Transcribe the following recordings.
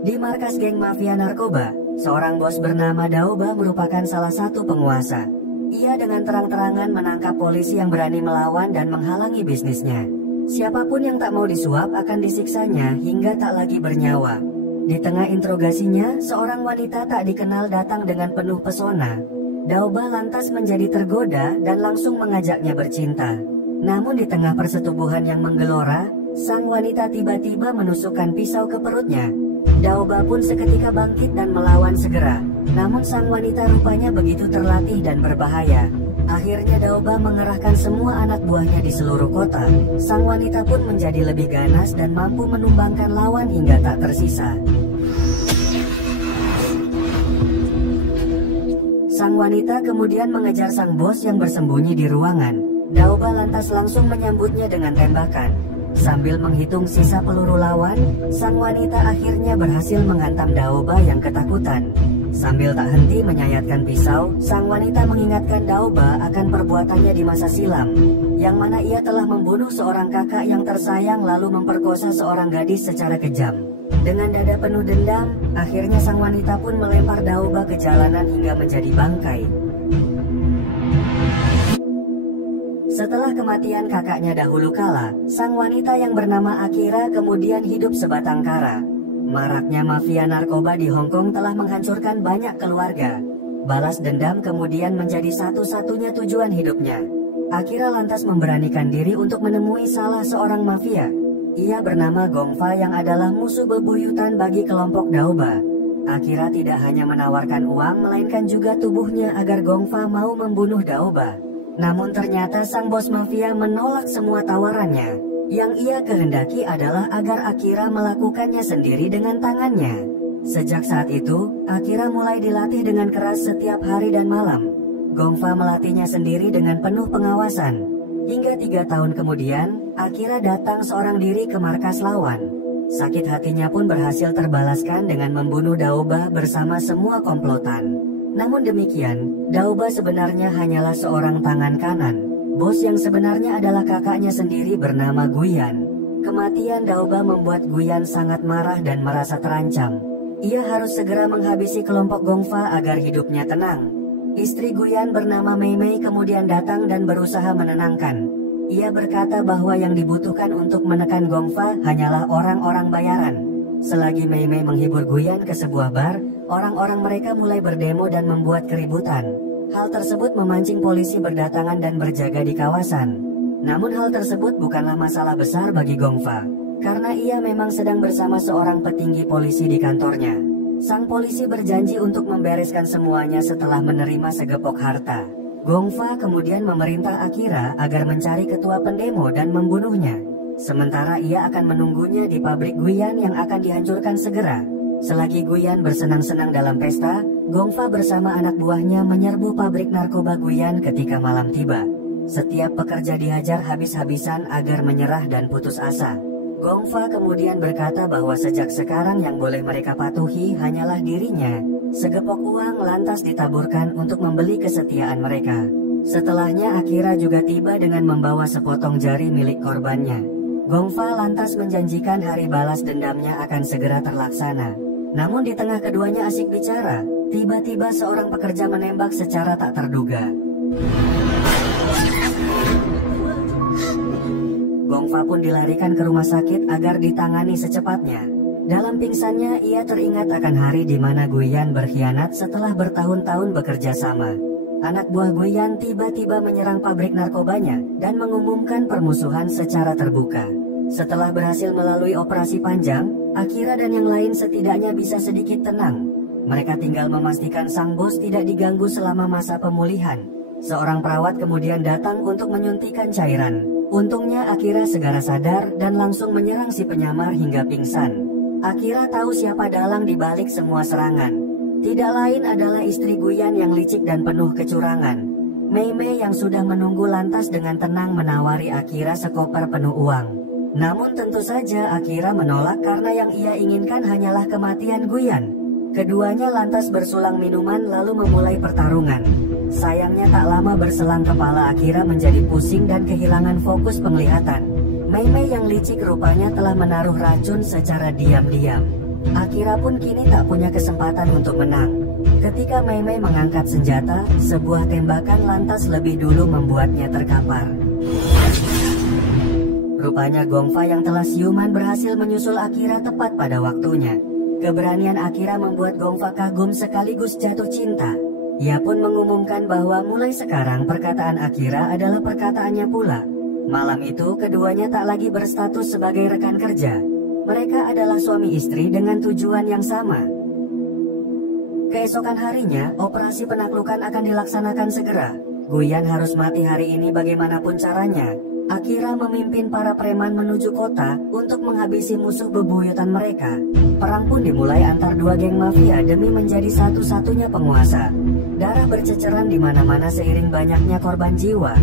Di markas geng mafia narkoba, seorang bos bernama Daoba merupakan salah satu penguasa. Ia dengan terang-terangan menangkap polisi yang berani melawan dan menghalangi bisnisnya. Siapapun yang tak mau disuap akan disiksanya hingga tak lagi bernyawa. Di tengah interogasinya, seorang wanita tak dikenal datang dengan penuh pesona. Daoba lantas menjadi tergoda dan langsung mengajaknya bercinta. Namun di tengah persetubuhan yang menggelora, sang wanita tiba-tiba menusukkan pisau ke perutnya. Daoba pun seketika bangkit dan melawan segera. Namun sang wanita rupanya begitu terlatih dan berbahaya. Akhirnya Daoba mengerahkan semua anak buahnya di seluruh kota. Sang wanita pun menjadi lebih ganas dan mampu menumbangkan lawan hingga tak tersisa. Sang wanita kemudian mengejar sang bos yang bersembunyi di ruangan. Daoba lantas langsung menyambutnya dengan tembakan. Sambil menghitung sisa peluru lawan, sang wanita akhirnya berhasil menghantam Daoba yang ketakutan. Sambil tak henti menyayatkan pisau, sang wanita mengingatkan Daoba akan perbuatannya di masa silam, yang mana ia telah membunuh seorang kakak yang tersayang lalu memperkosa seorang gadis secara kejam. Dengan dada penuh dendam, akhirnya sang wanita pun melempar Daoba ke jalanan hingga menjadi bangkai. Setelah kematian kakaknya dahulu kala, sang wanita yang bernama Akira kemudian hidup sebatang kara. Maraknya mafia narkoba di Hong Kong telah menghancurkan banyak keluarga. Balas dendam kemudian menjadi satu-satunya tujuan hidupnya. Akira lantas memberanikan diri untuk menemui salah seorang mafia. Ia bernama Gongfa yang adalah musuh bebuyutan bagi kelompok Daoba. Akira tidak hanya menawarkan uang, melainkan juga tubuhnya agar Gongfa mau membunuh Daoba. Namun ternyata sang bos mafia menolak semua tawarannya. Yang ia kehendaki adalah agar Akira melakukannya sendiri dengan tangannya. Sejak saat itu, Akira mulai dilatih dengan keras setiap hari dan malam. Gongfa melatihnya sendiri dengan penuh pengawasan. Hingga 3 tahun kemudian, Akira datang seorang diri ke markas lawan. Sakit hatinya pun berhasil terbalaskan dengan membunuh Daoba bersama semua komplotan. Namun demikian, Daoba sebenarnya hanyalah seorang tangan kanan. Bos yang sebenarnya adalah kakaknya sendiri bernama Guyan. Kematian Daoba membuat Guyan sangat marah dan merasa terancam. Ia harus segera menghabisi kelompok Gongfa agar hidupnya tenang. Istri Guyan bernama Mei Mei kemudian datang dan berusaha menenangkan. Ia berkata bahwa yang dibutuhkan untuk menekan Gongfa hanyalah orang-orang bayaran. Selagi Mei Mei menghibur Guyan ke sebuah bar, orang-orang mereka mulai berdemo dan membuat keributan. Hal tersebut memancing polisi berdatangan dan berjaga di kawasan. Namun hal tersebut bukanlah masalah besar bagi Gongfa, karena ia memang sedang bersama seorang petinggi polisi di kantornya. Sang polisi berjanji untuk membereskan semuanya setelah menerima segepok harta. Gongfa kemudian memerintah Akira agar mencari ketua pendemo dan membunuhnya. Sementara ia akan menunggunya di pabrik Guyan yang akan dihancurkan segera. Selagi Guyan bersenang-senang dalam pesta, Gongfa bersama anak buahnya menyerbu pabrik narkoba Guyan ketika malam tiba. Setiap pekerja dihajar habis-habisan agar menyerah dan putus asa. Gongfa kemudian berkata bahwa sejak sekarang yang boleh mereka patuhi hanyalah dirinya. Segepok uang lantas ditaburkan untuk membeli kesetiaan mereka. Setelahnya Akira juga tiba dengan membawa sepotong jari milik korbannya. Gongfa lantas menjanjikan hari balas dendamnya akan segera terlaksana. Namun di tengah keduanya asik bicara, tiba-tiba seorang pekerja menembak secara tak terduga. Gongfa pun dilarikan ke rumah sakit agar ditangani secepatnya. Dalam pingsannya, ia teringat akan hari di mana Guyan berkhianat setelah bertahun-tahun bekerja sama. Anak buah Guyan tiba-tiba menyerang pabrik narkobanya dan mengumumkan permusuhan secara terbuka. Setelah berhasil melalui operasi panjang, Akira dan yang lain setidaknya bisa sedikit tenang. Mereka tinggal memastikan sang bos tidak diganggu selama masa pemulihan. Seorang perawat kemudian datang untuk menyuntikkan cairan. Untungnya Akira segera sadar dan langsung menyerang si penyamar hingga pingsan. Akira tahu siapa dalang di balik semua serangan. Tidak lain adalah istri Guyan yang licik dan penuh kecurangan. Mei Mei yang sudah menunggu lantas dengan tenang menawari Akira sekoper penuh uang. Namun tentu saja Akira menolak karena yang ia inginkan hanyalah kematian Guyan. Keduanya lantas bersulang minuman lalu memulai pertarungan. Sayangnya tak lama berselang kepala Akira menjadi pusing dan kehilangan fokus penglihatan. Mei Mei yang licik rupanya telah menaruh racun secara diam-diam. Akira pun kini tak punya kesempatan untuk menang. Ketika Mei Mei mengangkat senjata, sebuah tembakan lantas lebih dulu membuatnya terkapar. Rupanya Gongfa yang telah siuman berhasil menyusul Akira tepat pada waktunya. Keberanian Akira membuat Gongfa kagum sekaligus jatuh cinta. Ia pun mengumumkan bahwa mulai sekarang perkataan Akira adalah perkataannya pula. Malam itu keduanya tak lagi berstatus sebagai rekan kerja. Mereka adalah suami istri dengan tujuan yang sama. Keesokan harinya, operasi penaklukan akan dilaksanakan segera. Guyan harus mati hari ini bagaimanapun caranya. Akira memimpin para preman menuju kota untuk menghabisi musuh bebuyutan mereka. Perang pun dimulai antar dua geng mafia demi menjadi satu-satunya penguasa. Darah berceceran di mana-mana seiring banyaknya korban jiwa.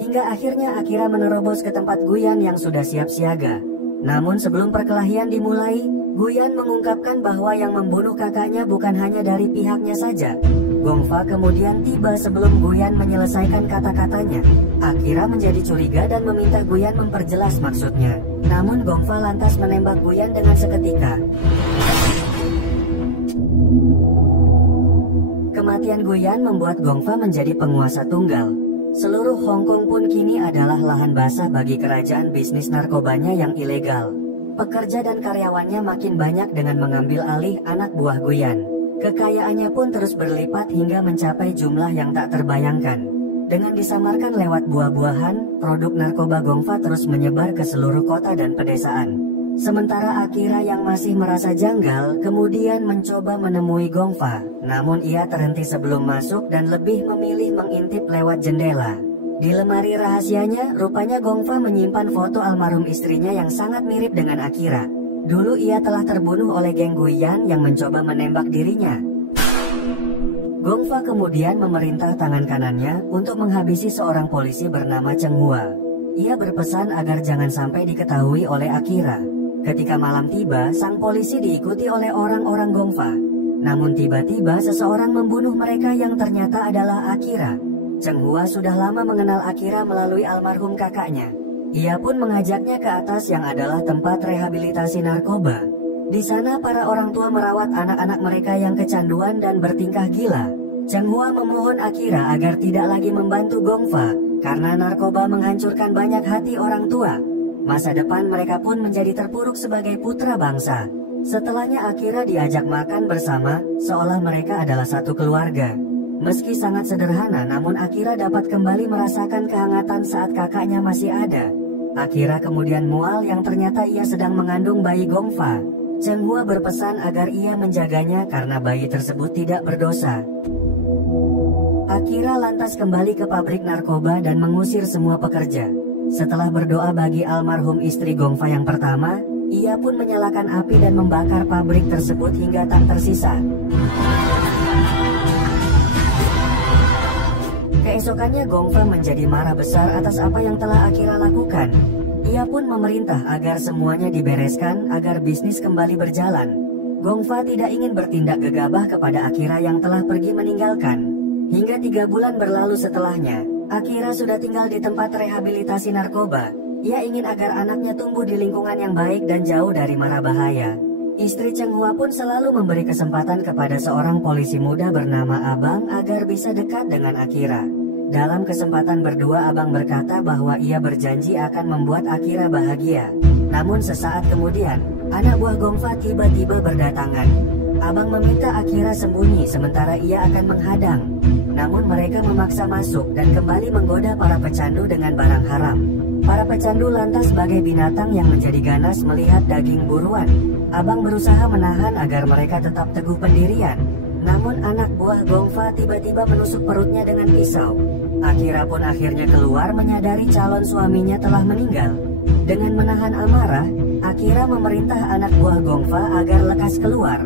Hingga akhirnya Akira menerobos ke tempat Guyan yang sudah siap siaga. Namun sebelum perkelahian dimulai, Guyan mengungkapkan bahwa yang membunuh kakaknya bukan hanya dari pihaknya saja. Gongfa kemudian tiba sebelum Guyan menyelesaikan kata-katanya. Akira menjadi curiga dan meminta Guyan memperjelas maksudnya. Namun Gongfa lantas menembak Guyan dengan seketika. Kematian Guyan membuat Gongfa menjadi penguasa tunggal. Seluruh Hong Kong pun kini adalah lahan basah bagi kerajaan bisnis narkobanya yang ilegal. Pekerja dan karyawannya makin banyak dengan mengambil alih anak buah Guyan. Kekayaannya pun terus berlipat hingga mencapai jumlah yang tak terbayangkan. Dengan disamarkan lewat buah-buahan, produk narkoba Gongfa terus menyebar ke seluruh kota dan pedesaan. Sementara Akira yang masih merasa janggal kemudian mencoba menemui Gongfa. Namun ia terhenti sebelum masuk dan lebih memilih mengintip lewat jendela. Di lemari rahasianya, rupanya Gongfa menyimpan foto almarhum istrinya yang sangat mirip dengan Akira. Dulu ia telah terbunuh oleh geng Guyan yang mencoba menembak dirinya. Gongfa kemudian memerintah tangan kanannya untuk menghabisi seorang polisi bernama Cheng Hua. Ia berpesan agar jangan sampai diketahui oleh Akira. Ketika malam tiba, sang polisi diikuti oleh orang-orang Gongfa. Namun tiba-tiba seseorang membunuh mereka yang ternyata adalah Akira. Cheng Hua sudah lama mengenal Akira melalui almarhum kakaknya. Ia pun mengajaknya ke atas yang adalah tempat rehabilitasi narkoba. Di sana para orang tua merawat anak-anak mereka yang kecanduan dan bertingkah gila. Cheng Hua memohon Akira agar tidak lagi membantu Gongfa karena narkoba menghancurkan banyak hati orang tua. Masa depan mereka pun menjadi terpuruk sebagai putra bangsa. Setelahnya Akira diajak makan bersama, seolah mereka adalah satu keluarga. Meski sangat sederhana, namun Akira dapat kembali merasakan kehangatan saat kakaknya masih ada. Akira kemudian mual yang ternyata ia sedang mengandung bayi Gongfa. Cheng Hua berpesan agar ia menjaganya karena bayi tersebut tidak berdosa. Akira lantas kembali ke pabrik narkoba dan mengusir semua pekerja. Setelah berdoa bagi almarhum istri Gongfa yang pertama, ia pun menyalakan api dan membakar pabrik tersebut hingga tak tersisa. Keesokannya Gongfa menjadi marah besar atas apa yang telah Akira lakukan. Ia pun memerintah agar semuanya dibereskan agar bisnis kembali berjalan. Gongfa tidak ingin bertindak gegabah kepada Akira yang telah pergi meninggalkan. Hingga 3 bulan berlalu setelahnya, Akira sudah tinggal di tempat rehabilitasi narkoba. Ia ingin agar anaknya tumbuh di lingkungan yang baik dan jauh dari mara bahaya. Istri Cheng Hua pun selalu memberi kesempatan kepada seorang polisi muda bernama Abang agar bisa dekat dengan Akira. Dalam kesempatan berdua, Abang berkata bahwa ia berjanji akan membuat Akira bahagia. Namun sesaat kemudian, anak buah Gongfa tiba-tiba berdatangan. Abang meminta Akira sembunyi sementara ia akan menghadang. Namun mereka memaksa masuk dan kembali menggoda para pecandu dengan barang haram. Para pecandu lantas sebagai binatang yang menjadi ganas melihat daging buruan. Abang berusaha menahan agar mereka tetap teguh pendirian. Namun anak buah Gongfa tiba-tiba menusuk perutnya dengan pisau. Akira pun akhirnya keluar menyadari calon suaminya telah meninggal. Dengan menahan amarah, Akira memerintah anak buah Gongfa agar lekas keluar.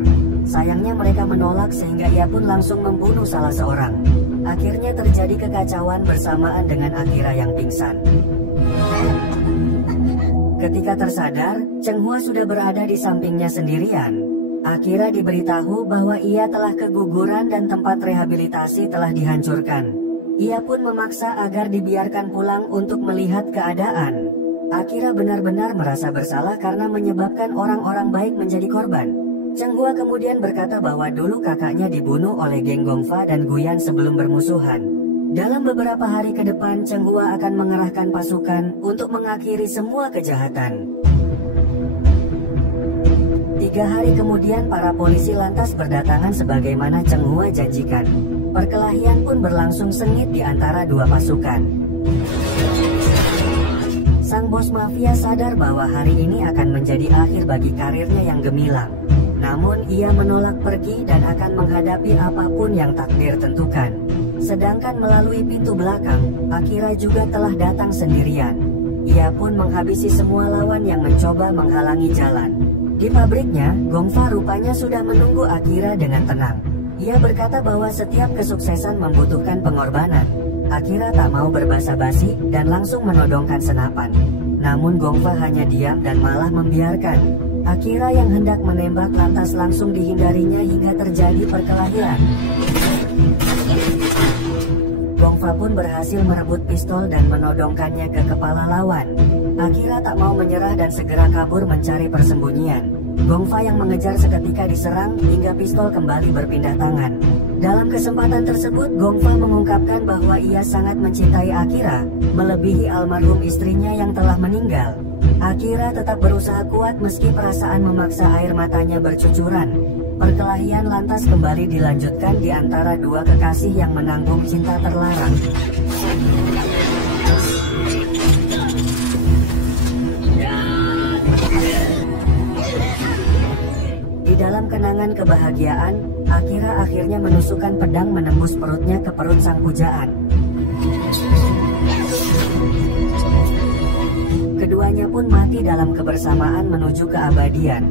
Sayangnya mereka menolak sehingga ia pun langsung membunuh salah seorang. Akhirnya terjadi kekacauan bersamaan dengan Akira yang pingsan. Ketika tersadar, Cheng Hua sudah berada di sampingnya sendirian. Akira diberitahu bahwa ia telah keguguran dan tempat rehabilitasi telah dihancurkan. Ia pun memaksa agar dibiarkan pulang untuk melihat keadaan. Akira benar-benar merasa bersalah karena menyebabkan orang-orang baik menjadi korban. Cheng Hua kemudian berkata bahwa dulu kakaknya dibunuh oleh geng Gongfa dan Guyan sebelum bermusuhan. Dalam beberapa hari ke depan, Cheng Hua akan mengerahkan pasukan untuk mengakhiri semua kejahatan. 3 hari kemudian para polisi lantas berdatangan sebagaimana Cheng Hua janjikan. Perkelahian pun berlangsung sengit di antara dua pasukan. Sang bos mafia sadar bahwa hari ini akan menjadi akhir bagi karirnya yang gemilang. Namun ia menolak pergi dan akan menghadapi apapun yang takdir tentukan. Sedangkan melalui pintu belakang, Akira juga telah datang sendirian. Ia pun menghabisi semua lawan yang mencoba menghalangi jalan. Di pabriknya, Gongfa rupanya sudah menunggu Akira dengan tenang. Ia berkata bahwa setiap kesuksesan membutuhkan pengorbanan. Akira tak mau berbasa-basi dan langsung menodongkan senapan. Namun Gongfa hanya diam dan malah membiarkan Akira yang hendak menembak lantas langsung dihindarinya hingga terjadi perkelahian. Gongfa pun berhasil merebut pistol dan menodongkannya ke kepala lawan. Akira tak mau menyerah dan segera kabur mencari persembunyian. Gongfa yang mengejar seketika diserang hingga pistol kembali berpindah tangan. Dalam kesempatan tersebut, Gongfa mengungkapkan bahwa ia sangat mencintai Akira, melebihi almarhum istrinya yang telah meninggal. Akira tetap berusaha kuat meski perasaan memaksa air matanya bercucuran. Perkelahian lantas kembali dilanjutkan di antara dua kekasih yang menanggung cinta terlarang. Di dalam kenangan kebahagiaan, Akira akhirnya menusukkan pedang menembus perutnya ke perut sang pujaan. Keduanya pun mati dalam kebersamaan menuju keabadian.